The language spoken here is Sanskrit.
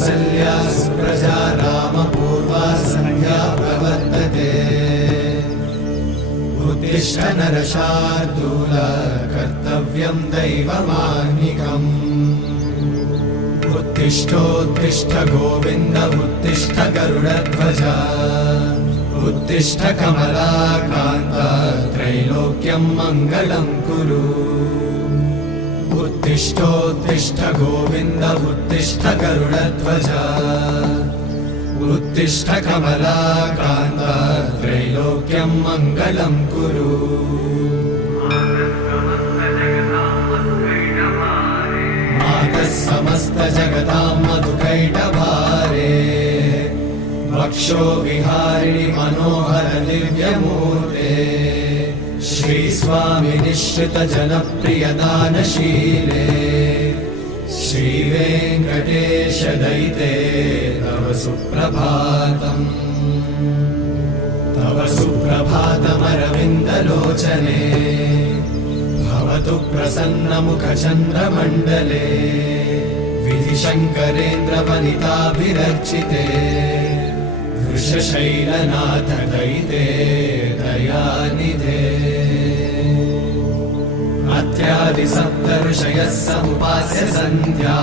कौसल्या सुप्रजा रामपूर्वा सन्ध्या प्रवर्तते उत्तिष्ठ नरशार्दूल कर्तव्यं दैवमाह्निकम् उत्तिष्ठोत्तिष्ठ गोविन्द उत्तिष्ठ गरुडध्वज उत्तिष्ठ कमलाकान्त त्रैलोक्यं मङ्गलं कुरु उत्तिष्ठोत्तिष्ठ गोविन्द उत्तिष्ठ गरुडध्वज उत्तिष्ठ कमलाकान्त त्रैलोक्यं मङ्गलं कुरु मातः समस्त जगतां मधुकैटभारे वक्षो विहारिणि मनोहर दिव्यमूर्ते श्रीस्वामि निश्चित जनप्रिय दानशीले श्रीवेङ्कटेश दयिते तव सुप्रभातम् तव सुप्रभातमरविन्दलोचने भवतु प्रसन्नमुखचन्द्रमण्डले विधिशङ्करेन्द्रवनिताभिरर्चिते वृषशैलनाथ दयिते दयानिधे अत्यादि सप्त ऋषयः समुपास्य सन्ध्या